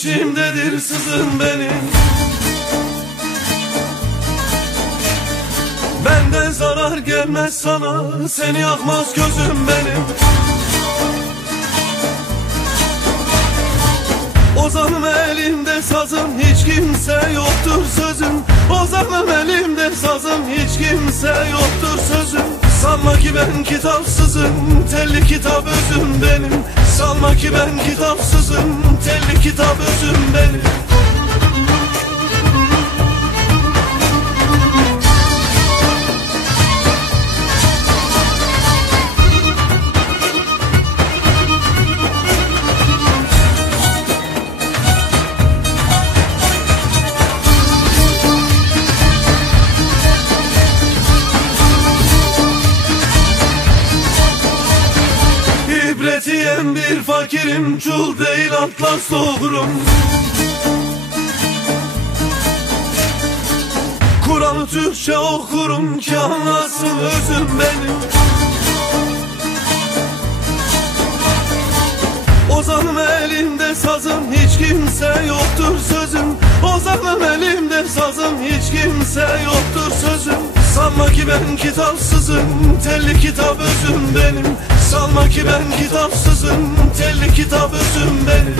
içimdedir sızım benim. Benden zarar gelmez sana, seni yakmaz gözüm benim. Ozanım elimde sazım, hiç kimse yoktur sözüm. Ozanım elimde sazım, hiç kimse yoktur sözüm. Sanma ki ben kitapsızım, telli kitap özüm benim. Sanma ki ben kitapsızım, telli kitap özüm benim. İbretiyen bir fakirim, çul değil atlas doğurum. Kur'an'ı Türkçe okurum ki anlasın özüm benim. Ozanım elimde sazım, hiç kimse yoktur sözüm. Ozanım elimde sazım, hiç kimse yoktur sözüm. Sanma ki ben kitapsızım, telli kitap özüm benim. Sanma ki ben kitapsızım, telli kitap özüm benim.